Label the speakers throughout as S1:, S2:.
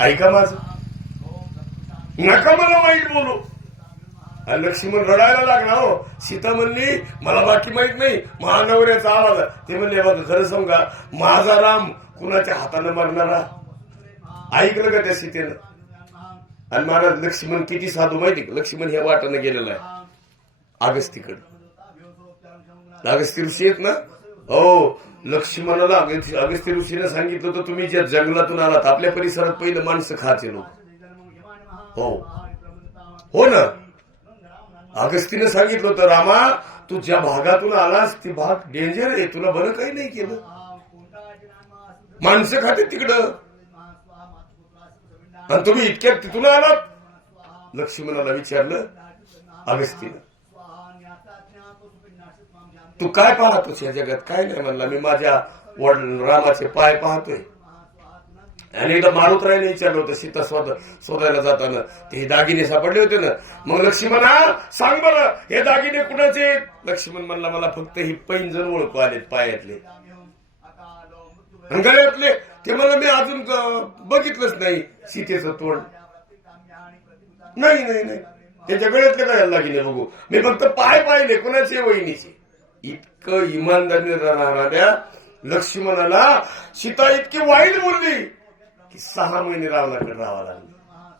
S1: ऐका माझ. नका मला वाईट बोलू. आणि लक्ष्मण रडायला लागला हो. सीता म्हणली मला बाकी माहीत नाही. महानवऱ्याचा आवाज आहे. ते म्हणले बघा जर समजा माझा राम कुणाच्या हातानं मरणारा? ऐकलं का त्या सीतेनं? आणि महाराज लक्ष्मण किती साधू माहिती लक्ष्मण ह्या वाटानं गेलेला आहे. अगस्तीकडे अगस्ती ऋषी आहेत ना? हो लक्ष्मणाला अगस्त्य ऋषीने सांगितलं होतं तुम्ही ज्या जंगलातून आलात आपल्या परिसरात पहिलं माणसं खाते लोक हो. हो ना? अगस्तीने सांगितलं होतं रामा तू ज्या भागातून आलास ती भाग डेंजर आहे तुला बरं काही नाही केलं. माणसं खाते तिकडं. आणि तुम्ही इतक्यात तिथून आलात? लक्ष्मणाला विचारलं अगस्तीनं. तू काय पाहतोस या जगात? काय नाही म्हणला. मी माझ्या वडील रामाचे पाय पाहतोय. आणि एकदा मारुतरायने विचारलं होतं सीता शोध शोधायला जाताना. ते हे दागिने सापडले होते ना. मग लक्ष्मणा सांग बरं हे दागिने कुणाचे लक्ष्मण म्हणला मला फक्त ही पैंजण ओळखू आले पायातले. आणि गळ्यातले? ते मला मी अजून बघितलंच नाही सीतेचं तोंड. नाही नाही नाही. त्याच्या गळ्यातले काय दागिने बघू. मी फक्त पाय पाहिले कुणाचे वहिनीचे. इतकं इमानदारीने राहणाऱ्या लक्ष्मणाला सीता इतकी वाईट बोलली की सहा महिने रावणाकडे राहावं लागलं.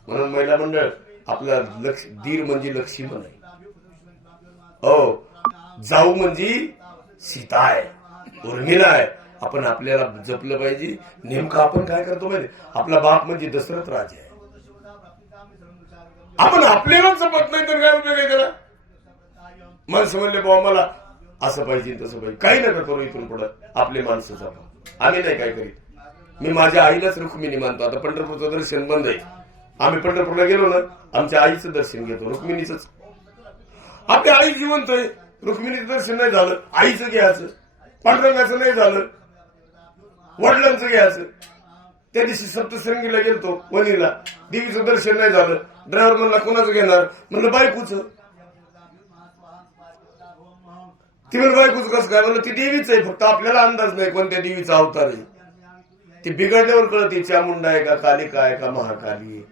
S1: म्हणून महिला मंडळ आपला लक्ष दीर म्हणजे लक्ष्मण आहे. हो जाऊ म्हणजे सीता आहे उर्मिला आहे. आपण आपल्याला जपलं पाहिजे. नेमकं आपण काय करतो माहिती आपला बाप म्हणजे दशरथ राजा आहे. आपण आपल्याला जपत नाही तर काय उपयोग आहे त्याला? माणसं समजले बाबा मला असं पाहिजे तसं पाहिजे. काही नका करू इथून पुढं. आपले माणसं जपा. आम्ही नाही काय करीत. मी माझ्या आईलाच रुक्मिणी मानतो. आता पंढरपूरचं दर्शन बंद आहे. आम्ही पंढरपूरला गेलो ना आमच्या आईचं दर्शन घेतो रुक्मिणीच आपली आई जिवंत आहे. रुक्मिणीचं दर्शन नाही झालं आईचं घ्यायचं. पांडुरंगाचं नाही झालं. वडिलांचं घ्यायचं. त्या दिवशी सप्तशृंगीला गेलतो वनीला देवीचं दर्शन नाही झालं. ड्रायव्हर म्हणला कोणाचं घेणार? म्हणलं बायकोचं. ती म्हणून बायकोच कसं काय? म्हणलं ती देवीच आहे फक्त आपल्याला अंदाज नाही कोणत्या देवीचा अवतार आहे. ती बिघडल्यावर कळते चामुंडा आहे का कालिका आहे का महाकाली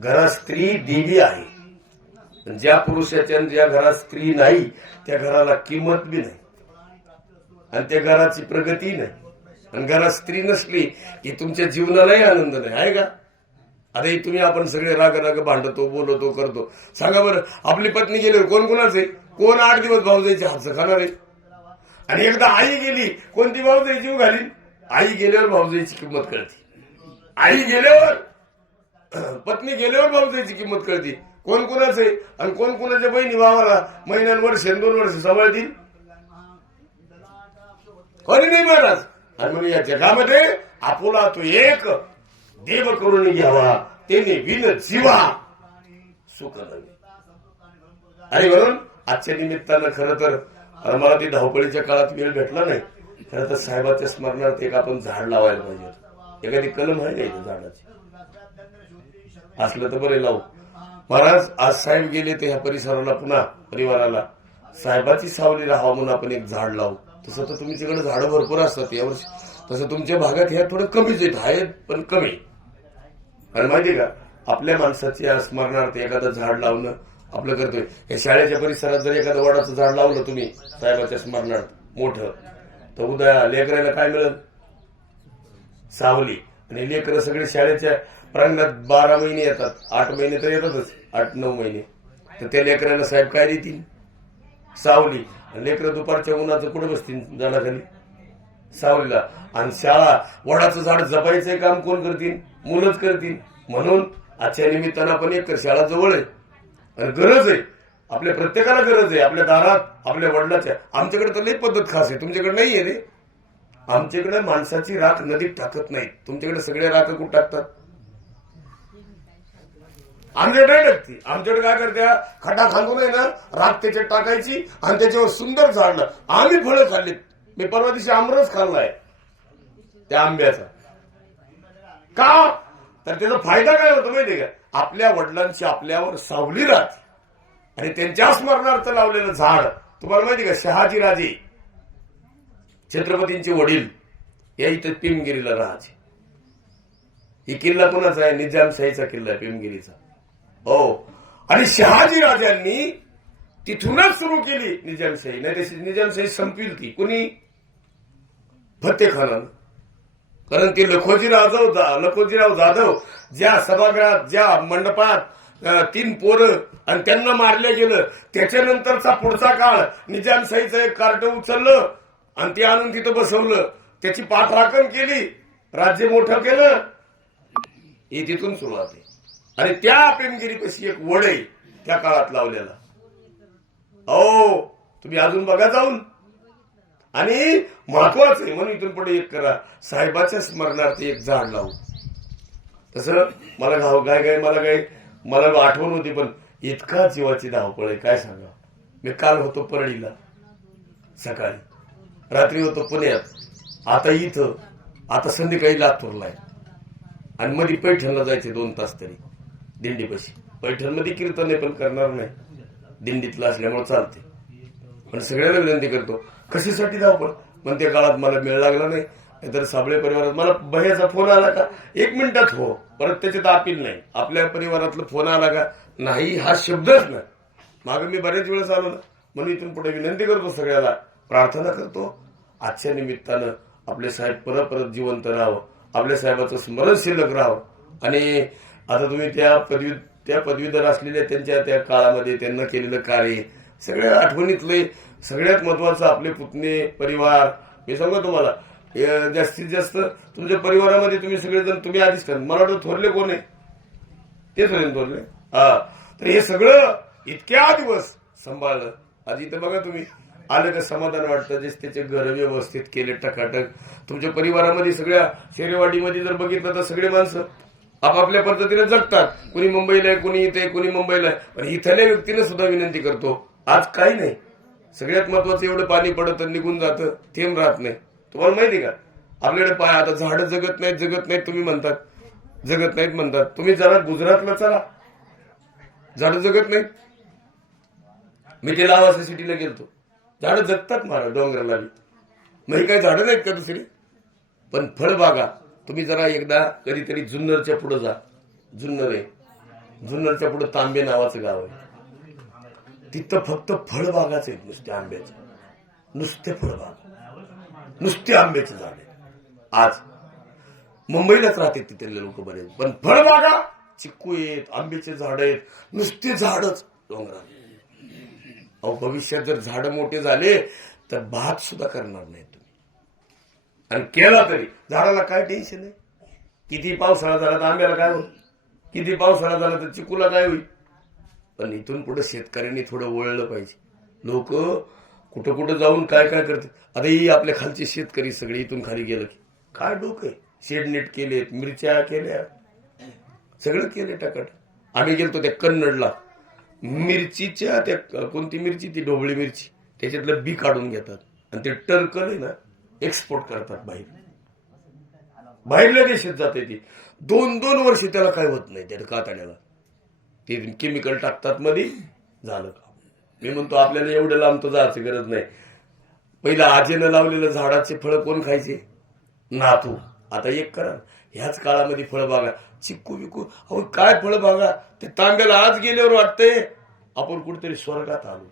S1: घरात स्त्री देवी आहे. ज्या पुरुषाच्या ज्या घरात स्त्री नाही त्या घराला किंमत बी नाही. आणि त्या घराची प्रगती नाही. आणि घरात स्त्री नसली की तुमच्या जीवनालाही आनंद नाही. आहे का? अरे तुम्ही आपण सगळे राग राग भांडतो बोलतो करतो. सांगा बरं आपली पत्नी गेल्यावर कोण कोणाचे कोण आठ दिवस भाऊजाईचे हातचं खाणार आहे? आणि एकदा आई गेली कोणती भाऊजाई जीव घालीन? आई गेल्यावर भाऊजाईची किंमत कळते. आई गेल्यावर पत्नी गेल्यावर भाऊजाईची किंमत कळते. कोण कोणाचे? आणि कोण कोणाच्या बहिणी भावाला महिन्यांवर दोन वर्ष सांभाळतील? कोणी नाही महाराज. आणि म्हणून या जगामध्ये आपुला तो एक देव करून घ्यावा. त्याने विन जीवा. सुख अरे आणि म्हणून आजच्या निमित्तानं खरं तर मला ते धावपळीच्या काळात वेळ भेटला नाही. खरं तर साहेबाच्या स्मरणार्थ एक आपण झाड लावायला पाहिजे एखादी कलम आहे का इथं झाडाची? असलं तर बरे लावू. महाराज आज साहेब गेले ते ह्या परिसराला पुन्हा परिवाराला. साहेबाची सावली राहावं म्हणून आपण एक झाड लावू. तसं तर तुम्ही तिकडे झाडं भरपूर असतात. यावर्षी तसं तुमच्या भागात ह्या थोडं कमीच आहेत. आहेत पण कमी. आणि माहिती का? आपल्या माणसाच्या स्मरणार्थ एखादं झाड लावणं आपलं करतोय हे शाळेच्या परिसरात जर एखादं वडाचं झाड लावलं तुम्ही साहेबाच्या स्मरणार्थ मोठं तर उद्या लेकरायला काय मिळेल? सावली. आणि लेकरं सगळे शाळेच्या प्रांगणात बारा महिने येतात. आठ महिने तर येतातच आठ नऊ महिने. तर त्या लेकरांना साहेब काय देतील? सावली. आणि लेकरं दुपारच्या उन्हाचं कुठं बसतील झाडाखाली सावलीला. आणि शाळा वडाचं झाड जपायचं काम कोण करतील? मुलंच करतील. म्हणून आजच्या निमित्तानं आपण एक तर शाळा जवळ आहे. गरज आहे. आपल्या प्रत्येकाला गरज आहे. आपल्या दारात आपल्या वडिलाच्या. आमच्याकडे तर लई पद्धत खास आहे. तुमच्याकडे नाही आहे रे. आमच्याकडे माणसाची राख नदीत टाकत नाही तुमच्याकडे सगळे राख कुठं टाकतात? आमच्याकडे नाही टाकते आमच्याकडे काय करत्या? खड्डा खांदून येणार ना राख त्याच्यात टाकायची आणि त्याच्यावर सुंदर झाडलं आम्ही फळं खाल्लीत. मी परवा दिवशी आमरस खाल्लाय. त्या आंब्याचा. का? तर त्याचा फायदा काय होतो माहितीये का? आपल्या वडिलांची आपल्यावर सावली राहते. आणि त्यांच्या स्मरणार्थ लावलेलं झाड तुम्हाला माहिती का? शहाजी राजे छत्रपतींचे वडील या इथं पिमगिरीला राहायचे. ही किल्ला कोणाचा आहे? निजामशाहीचा किल्ला आहे पिमगिरीचा. हो. आणि शहाजी राजांनी तिथूनच सुरू केली निजामशाही नाही तशी निजामशाही संपील ती. कुणी? फत्ते कारण ते लखोजीराव जाधव लखोजीराव जाधव ज्या सभागृहात ज्या मंडपात तीन पोरं आणि त्यांना मारलं गेलं त्याच्यानंतरचा पुढचा काळ निजामशाहीचं एक कार्ट उचललं आणि ते आणून तिथं बसवलं. त्याची पाठराखण केली राज्य मोठं केलं. हे तिथून सुरुवात आहे. आणि त्या पेमगिरीपाशी एक वड आहे त्या काळात लावलेला. अहो तुम्ही अजून बघा जाऊन. आणि महत्वाचं आहे म्हणून इथून पुढे एक करा. साहेबाच्या स्मरणार्थ एक झाड लावू. तसं मला घाव काय काय मला काय मला आठवण होती पण इतका जीवाची धावपळ आहे काय सांगा. मी काल होतो परळीला सकाळी. रात्री होतो पुण्यात. आता इथं आता संध्याकाळी लातूरला आहे. आणि मध्ये पैठणला जायचे दोन तास तरी दिंडीपाशी. पैठणमध्ये कीर्तन आहे पण करणार नाही. दिंडीतला असल्यामुळे चालते पण सगळ्यांना विनंती करतो. कशासाठी धावपळ पण त्या काळात मला मेळ लागला नाही. नाहीतर साबळे परिवारात मला बह्याचा फोन आला का? एक मिनिटात हो. परत त्याच्यात अपील नाही. आपल्या परिवारातला फोन आला का? नाही हा शब्दच नाही. मागं मी बरेच वेळेस आलो ना. म्हणून इथून पुढे विनंती करतो सगळ्याला. प्रार्थना करतो. आजच्या निमित्तानं आपले साहेब परत परत जिवंत राहावं. आपल्या साहेबाचं स्मरण शिल्लक राहावं. आणि आता तुम्ही त्या पदवी त्या पदवीधर असलेल्या त्यांच्या त्या काळामध्ये त्यांना केलेलं कार्य सगळ्या आठवणीतले सगळ्यात महत्वाचं आपले पुतणे परिवार मी सांगतो तुम्हाला. हे जास्तीत जास्त तुमच्या परिवारामध्ये तुम्ही सगळेजण तुम्ही आधीच करा मला वाटतं थोरले कोण आहे तेच होईल थोरले? हा. तर हे सगळं इतक्या दिवस सांभाळलं. आज इथं बघा तुम्ही आलं का समाधान वाटतं जे त्याचे घर व्यवस्थित केले टकाटक. तुमच्या परिवारामध्ये सगळ्या शेरेवाडीमध्ये जर बघितलं तर सगळे माणसं आपापल्या पद्धतीने जगतात. कुणी मुंबईला आहे कुणी इथे कुणी मुंबईला आहे. पण इथल्या व्यक्तीने सुद्धा विनंती करतो आज काही नाही. सगळ्यात महत्वाचं एवढं पाणी पडतं निघून जातं थेंब राहत नाही. तुम्हाला माहिती का? आपल्याकडे पाय आता झाडं जगत नाहीत जगत नाहीत तुम्ही म्हणतात. जगत नाहीत म्हणतात. तुम्ही जरा गुजरातला चला. झाडं जगत नाहीत. मी ते लावासा सिटीला गेलतो. झाडं जगतात मारा डोंगराला बी. मग काय झाडं नाहीत का दुसरी? पण फळबागा तुम्ही जरा एकदा कधीतरी जुन्नरच्या पुढे जा. जुन्नर आहे. जुन्नरच्या पुढे तांबे नावाचं गाव आहे. तिथं फक्त फळबागाच आहेत नुसते आंब्याचं. नुसते फळबाग. नुसते आंब्याचे झाड. आहेत आज मुंबईलाच राहते तिथले लोक बरेच. पण फळबागा चिक्कू आहेत आंब्याचे झाड आहेत. नुसते झाडच डोंगरात. अहो भविष्यात जर झाड मोठे झाले तर भात सुद्धा करणार नाही तुम्ही. आणि केला तरी. झाडाला काय टेन्शन आहे? किती पावसाळा झाला तर आंब्याला काय होईल? किती पावसाळा झाला तर चिकूला काय होईल? पण इथून पुढे शेतकऱ्यांनी थोडं वळलं पाहिजे. लोक कुठं कुठं जाऊन काय काय करते. आता ही आपल्या खालचे शेतकरी सगळे इथून खाली गेलं की. काय डोकं आहे? शेड नीट केलेत मिरच्या केल्या. सगळं केले टाकट आम्ही गेलो त्या कन्नडला. मिरचीच्या त्या कोणती मिरची? ती ढोबळी मिरची. त्याच्यातलं बी काढून घेतात. आणि ते टर्कल आहे ना एक्सपोर्ट करतात बाहेर. बाहेरल्या देशात जाते ती. दोन दोन वर्ष त्याला काय होत नाही त्या कातड्याला. ते केमिकल टाकतात मध्ये झालं का मी म्हणतो आपल्याला एवढं लांब तर जायची गरज नाही. पहिलं आजीनं लावलेलं झाडाचे फळं कोण खायचे? नातू. आता एक करा ह्याच काळामध्ये फळबागा चिक्कू बिकू अहो काय फळबागा ते तांब्याला आज गेल्यावर वाटतंय आपण कुठेतरी स्वर्गात आलो.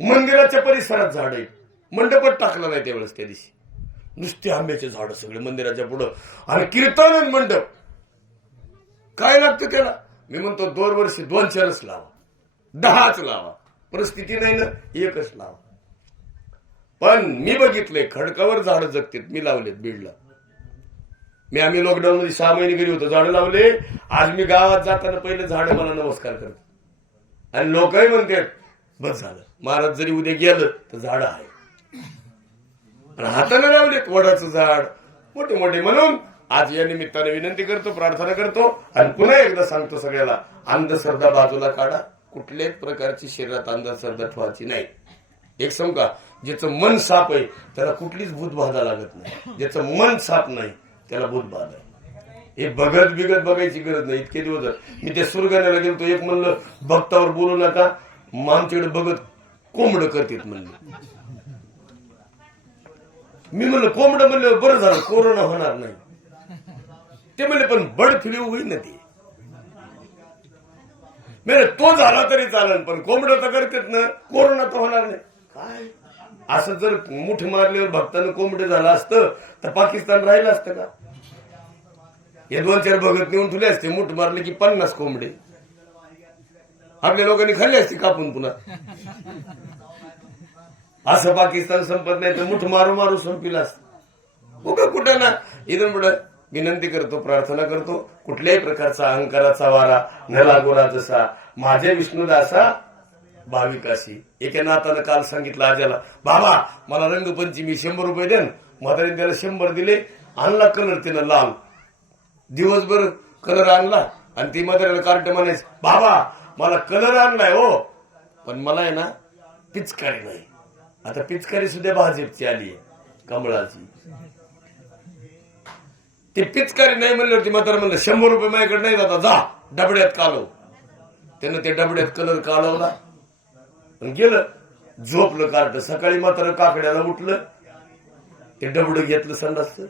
S1: मंदिराच्या परिसरात झाड आहे मंडपच टाकला नाही त्यावेळेस त्या दिवशी. नुसते आंब्याचे झाड सगळे मंदिराच्या पुढं. आणि कीर्तन मंडप. काय लागतं त्याला? मी म्हणतो दोन वर्ष दोन चरस लावा. दहाच लावा. परिस्थिती नाही ना एकच लावा. पण मी बघितले खडकावर झाडं जगतेत. मी लावलेत बीडला. मी आम्ही लॉकडाऊन मध्ये सहा महिने घरी होतो झाडं लावले. आज मी गावात जाताना पहिले झाड मला नमस्कार करतात. आणि लोकही म्हणतात बस झालं. महाराज जरी उद्या गेलं तर झाड आहे आणि हाताने लावलेत वडाचं झाड. मोठे मोठे म्हणून आज या निमित्ताने विनंती करतो प्रार्थना करतो आणि पुन्हा एकदा सांगतो सगळ्याला अंधश्रद्धा बाजूला काढा. कुठल्याच प्रकारची शरीरात अंधश्रद्धा ठेवायची नाही. एक सांगू का? ज्याचं मन साप आहे त्याला कुठलीच भूत बाधा लागत नाही. ज्याचं मन साप नाही त्याला भूत बाधा हे बघत बिगत बघायची गरज नाही. इतके दिवस मी त्या सुरगाण्याला गेलो एक म्हणलं भक्तावर बोलू नका. मामच्याकडे आमच्याकडे बघत कोंबड करतेत म्हणलं. मी म्हणलं कोंबड म्हणलं बरं झालं कोरोना होणार नाही. ते म्हणले पण बर्ड फ्लू होईल ना ते. म्हणजे तो झाला तरी चालेल पण कोंबडं तर करतेत ना कोरोना तर होणार नाही. काय? असं जर मुठ मारल्यावर भक्तानं कोंबडं झालं असतं तर पाकिस्तान राहिलं असतं का? हे दोन चार भगत नेऊन ठेवले असते मुठ मारले की पन्नास कोंबडे. आपल्या लोकांनी खाल्ली असते कापून पुन्हा. असं पाकिस्तान संपत नाही तर मुठ मारू मारू संपिल असत. कुठं ना? इथून पुढं विनंती करतो प्रार्थना करतो कुठल्याही प्रकारचा अहंकाराचा वारा न लागोरा जसा माझ्या विष्णुदासा भाविकाशी. एका नातानं काल सांगितलं आज्याला बाबा मला रंगपंचमी शंभर रुपये देन. म्हातारी त्याला शंभर दिले आणला कलर तिनं लाल. दिवसभर कलर आणला आणि ती म्हाताऱ्याला कार्ट म्हणायच बाबा मला कलर आणलाय हो पण मला आहे ना पिचकारी नाही. आता पिचकारी सुद्धा भाजपची आली आहे कमळाची. ती पिचकारी नाही म्हणल्यावरती म्हातारा म्हणलं शंभर रुपये माझ्याकडे नाही जाता जा डबड्यात कालव. त्यानं ते डबड्यात कलर कालवला. गेलं झोपलं कार्ट. सकाळी मात्र काकड्याला उठलं ते डबड घेतलं संडासच.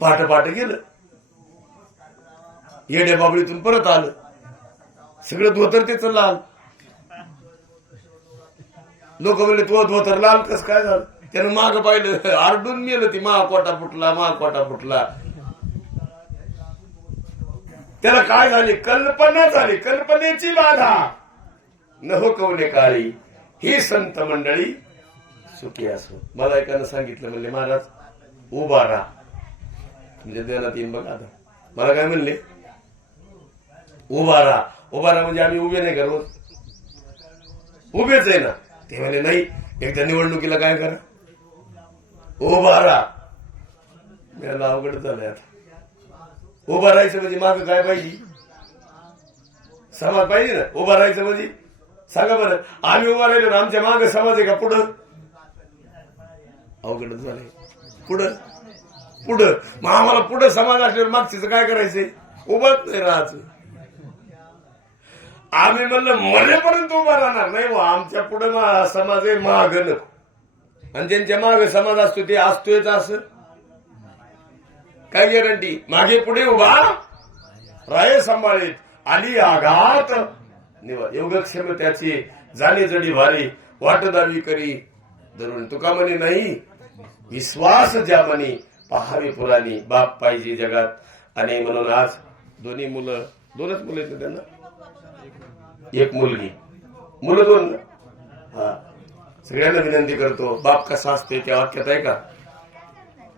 S1: पहाट पाट गेलं. येड्या बाबळीतून परत आलं. सगळं धोतर तेच लाल. लोक म्हणले तो धोतर लाल कस काय झालं? त्यानं माग पाहिलं आरडून मेलं ती मा कोटा फुटला मा कोटा फुटला. त्याला काय झाली? कल्पना झाली. कल्पनेची बाधा. न होकवले काळी. ही संत मंडळी सुखी असो. मला एकानं सांगितलं म्हणले महाराज उभा राहा. म्हणजे देण्यात येईन बघा आता. मला काय म्हणले? उभा राहा. उभा राहा म्हणजे आम्ही उभे नाही का रोज उभेच आहे ना. ते म्हणे नाही. एकदा निवडणुकीला काय करा. उभा राहा. अवघड झालंय आता. उभा राहायचं म्हणजे माग काय पाहिजे? समाज पाहिजे ना? उभा राहायचं म्हणजे? सांगा बरं. आम्ही उभा राहिलो ना आमच्या माग समाज आहे का पुढं? अवघड झालंय. पुढं? पुढं? मग आम्हाला पुढं समाज असल्यावर मागचं काय करायचंय? उभाच नाही राहायचं. आम्ही म्हणलं मरेपर्यंत उभा राहणार नाही बुवा. आमच्या पुढे समाज आहे माग नको. आणि ज्यांच्या मागे समाज असतो ते असतोयच असं. काय गॅरंटी? मागे पुढे उभा राय सांभाळीत. आली आघात निवा योगक्षेम त्याची जाणे जडी भारी. वाटदावी करी. धरून तुका म्हणे नाही. विश्वास ज्या म्हणे. पहावे पुराणी. बाप पाहिजे जगात. आणि म्हणून आज दोन्ही मुलं दोनच मुलं येतं त्यांना? एक मुलगी. मुलं दोन हा. सगळ्यांना विनंती करतो बाप कसा असते त्या वाक्यात आहे का